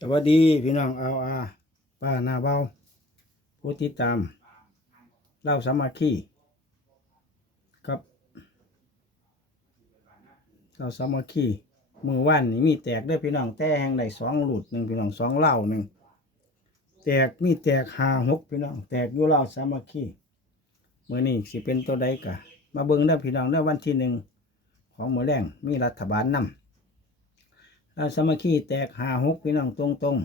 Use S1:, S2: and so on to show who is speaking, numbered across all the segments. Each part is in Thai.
S1: สวัสดีพี่น้องเอาอาป้านาเบาผู้ติดตามเล่าสามัคคีครับเล่าสามัคคีมือว่านนี่มีแตกเด้พี่น้องแต่แห่งใดสองหลุดหนึ่งพี่น้องสองเล่าหนึ่งแตกมีแตกหาหกพี่น้องแตกอยู่เล่าสามัคคีมือนี้สิเป็นตัวใดกะมาเบิ่งเด้พี่น้องเด้วันที่หนึ่งของมือแรงมีรัฐบาลนำเรา สามัคคีแตกหาหกพี่น้องตรงตรง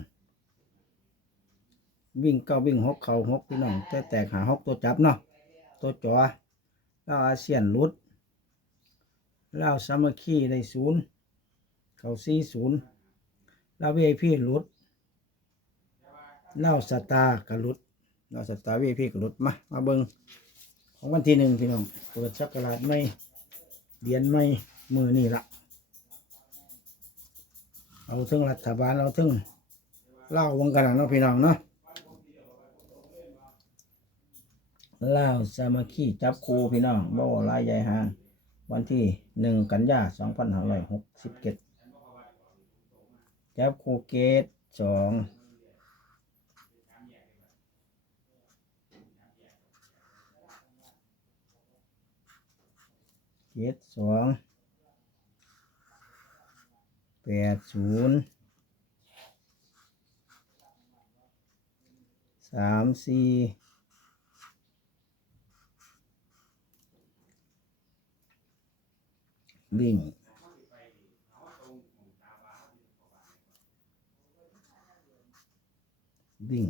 S1: ๆวิ่งเก้าวิ่งหกเข่าหกพี่น้องแต่แตกหาหกตัวจับเนาะตัวจ๋อเราอาเซียนหลุดเราสามัคคีได้ศูนย์เข่าสี่ศูนย์เราเวพี่หลุดเราสตาร์กระลุดเราสตาร์เวพี่กระลุดมามาเบิงของวันที่หนึ่งพี่น้องเปิดสักการาดไม่เดียนไม่มือนี่ละ เอาถึงรัฐบาลเอาถึงเล่าวงกันเนาะพี่น้องเนาะเล่าสามัคคีจับคูพี่น้องบ่าวลายใหญ่หาง วันที่หนึ่งกันยาสองพันห้าร้อยหกสิบเจ็ดจับคูเกตสองเกตสอง ปดศูนย์สามสี่วิ่งวิ่ง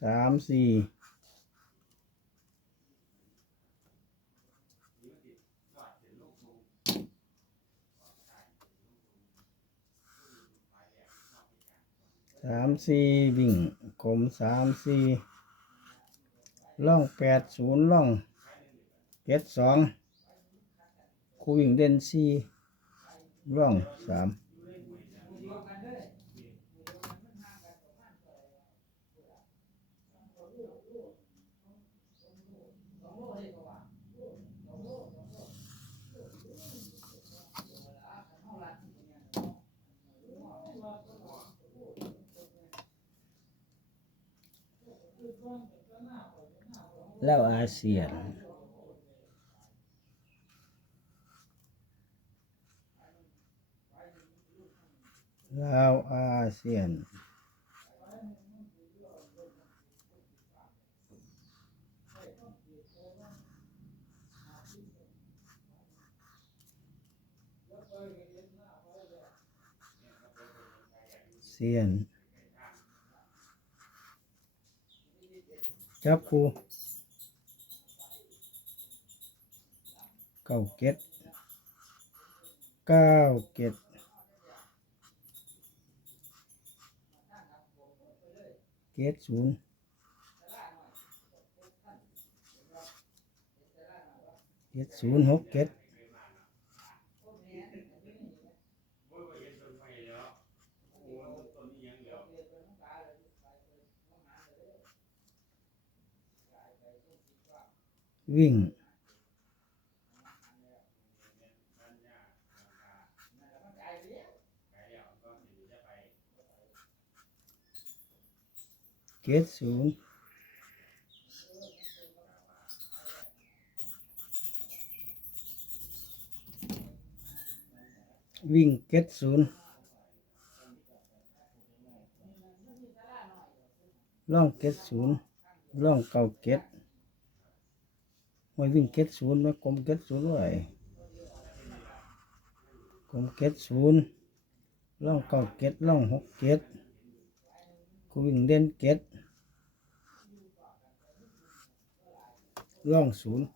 S1: สามสี่ สามสี่วิ่งกลมสามสี่ล่องแปดศูนย์ล่องเจ็ดสองคูวิ่งเด่นสี่ล่องสาม แล้วอาเซียน แล้วอาเซียนเซียนจับคู เก้าเก็ดเก้าเก็ดเก็ดศูนย์เก็ดศูนย์หกเก็ดวิ่ง เกตศูนย์วิ่งเกตศูนย์ล่องเกตศูนย์ล่องเก่าเกตไว้วิ่งเกตศูนย์ไว้กลมเกตศูนย์ไว้กลมเกตศูนย์ล่องเก่าเกตล่องหกเกตกูวิ่งเด่นเก็ด ล่องศูนย์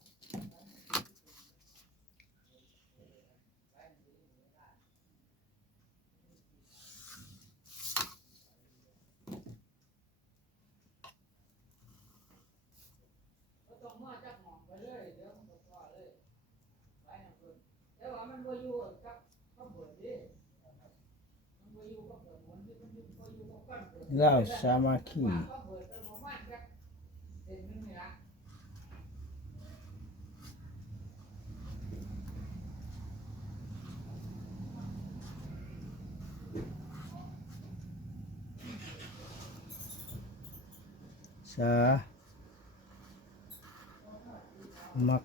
S1: เล่าสามัคคี สามัก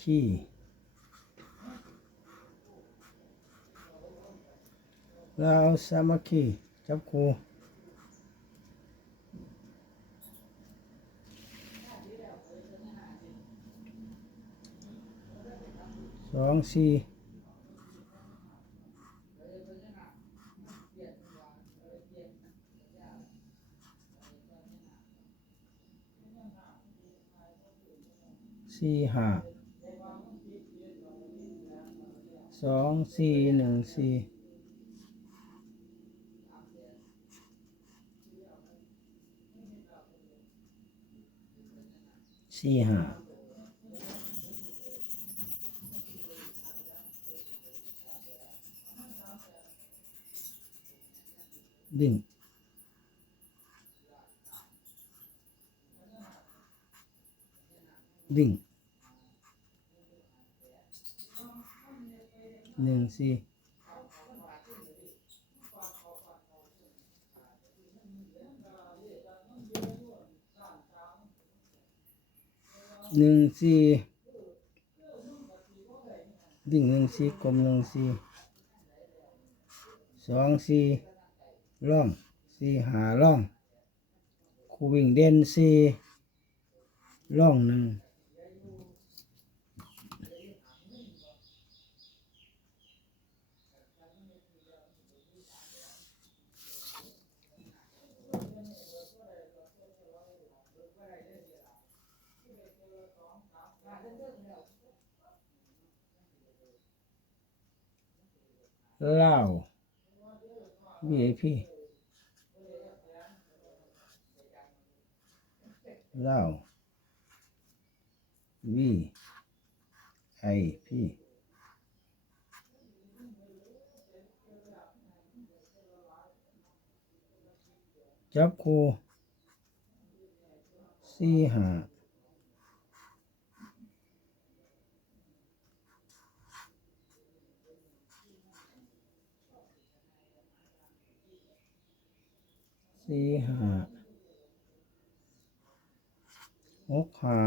S1: ขี้เราสามัคคีจับครูสองสี่ สี่ห้าสองสี่หนึ่งสี่สี่ห้าดิ่งดิ่ง หนึ่งสี่หนึ่งสี่ดิ่งหนึ่งสี่กลมหนึ่งสี่สองสี่ล่องสี่หาล่องคูวิ่งเด่นสี่ล่องหนึ่ง เล่า VIP เล่า VIP จับคู่สี่ห้า สี่ห้าหกห้า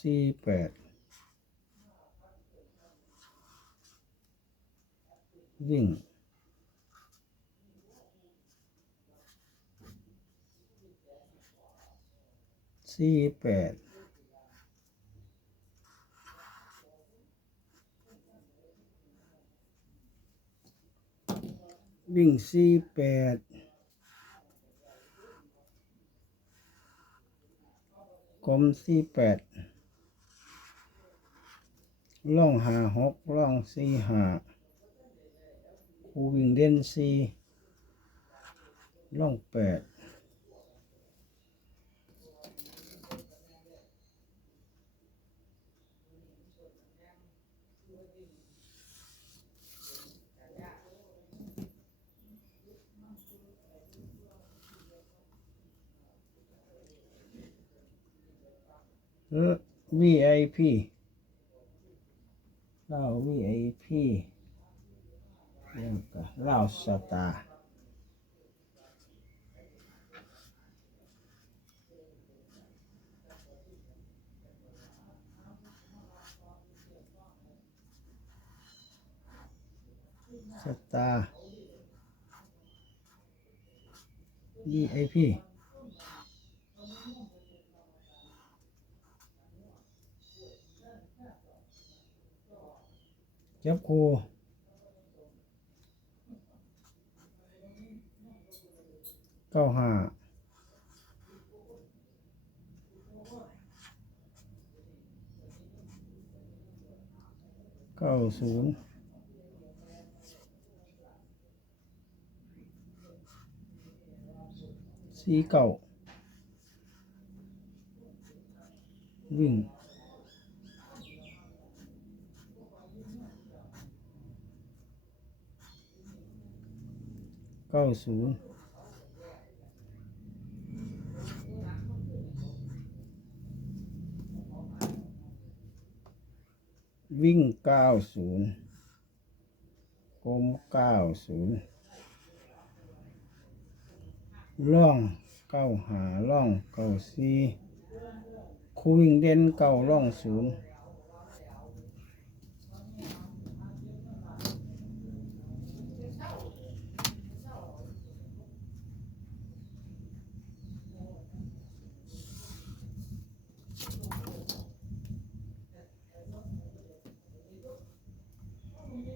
S1: สี่แปดวิ่งสี่แปด วิ่งสี่แปดกลมสี่แปดล่องหาหกล่องสี่หาคูวิ่งเด่นสี่ล่องแปด เออ VIP เล่า VIP เรื่องก็เล่าสตาร์สตาร์ VIP จับครูเก้าห้าเก้าศูนย์สี่เก้าวิ่ง เก้าศูนย์วิ่งเก้าศูนย์กลมเก้าศูนย์ล่องเก้าหาล่องเก้าสี่คูวิ่งเด่นเก้าล่องศูนย์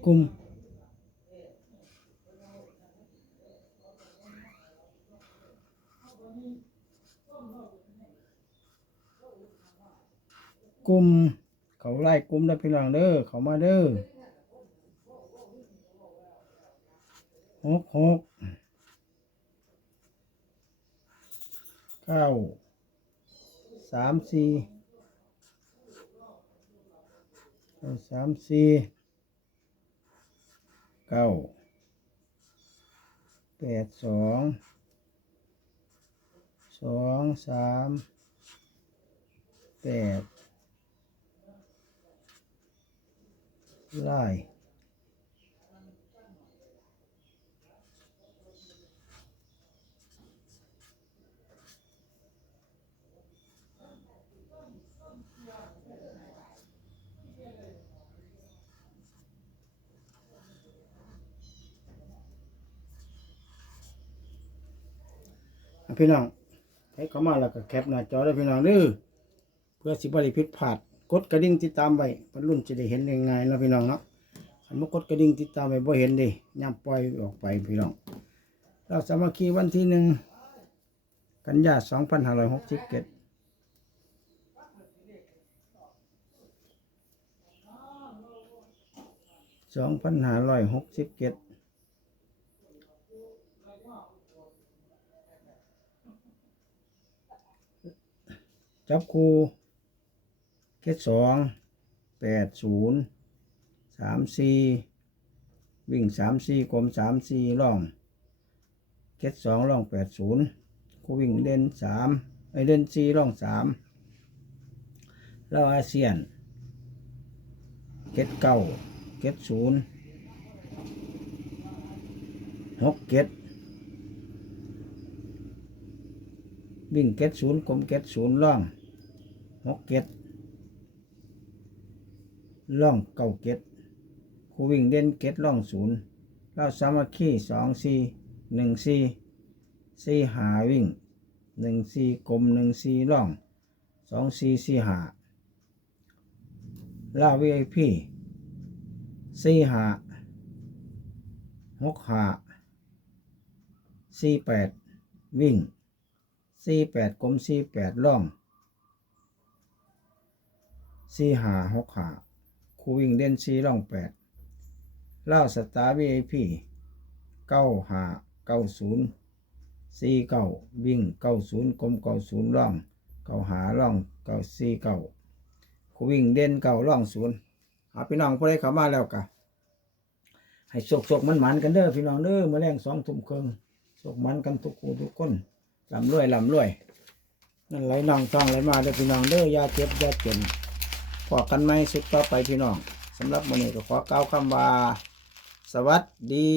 S1: กลุ่มกลุ่มเขาไล่กลุ่มได้พี่น้องเด้อเขามาเด้อหกหกเก้าสามสี่สามสี่ เก้าแปดสองสองสามแปดไล่ พี่น้องให้เขามาแล้วก็แคปหน้าจอได้พี่น้องเด้อเพื่อสิบริผิดพลาดกดกระดิ่งติดตามไว้บรรลุนจะได้เห็นง่ายๆแล้วพี่น้องเนาะคันบ่กดกระดิ่งติดตามไว้บ่เห็นดิย่ำปล่อยออกไปพี่น้อง เราสามัคคีวันที่หนึ่งกันยาสองพันห้าร้อยหกสิบเจ็ดสองพันห้าร้อยหกสิบเจ็ด จับคูเกตสองแปดศูนย์สามสี่วิ่งสามสี่กลมสามสี่ล่องเจ็ดสองร่องแปดศูนย์คูวิ่งเล่นสามไอเล่นสี่ร่องสามเราอาเซียนเจ็ดเก้าเจ็ดศูนย์หกเจ็ดวิ่งเจ็ดศูนย์กลมเจ็ดศูนย์ร่อง หกเจ็ดร่องเก้าเจ็ดคูวิ่งเด่นเจ็ดร่องศูนย์เราสามัคคีสองสี่หนึ่งสี่สี่หาวิ่งหนึ่งสี่กลมหนึ่งสี่ล่องสองสี่สี่หาล่าวีไอพีสี่หาหกหาสี่แปดวิ่งสี่แปดกลมสี่แปดล่อง สี่หาหกหาคูวิ่งเด่นสี่ล่องแปดเล่าสตาร์วีไอพีเก้าหาเก้าศูนย์สี่เก้าวิ่งเก้าศูนย์กลมเก้าศูนย์ร่องเก้าหาร่องเก้าสี่เก้าคูวิ่งเด่นเก้าร่องศูนย์หาพี่น้องผู้ใดเข้ามาแล้วกะให้โศกโศกมันหมันกันเด้อพี่น้องเด้อมาแรงสองทุ่มครึ่งโศกมันกันทุกคู่ทุกคนลำรวยลำรวยนั่นไหลน่องทองไหลมาเด้อพี่น้องเด้อยาเจ็บยาเจ็บ พอกันไหมสุดต่อไปพี่น้องสำหรับมื้อนี้ก็ขอกล่าวคำว่า สวัสดี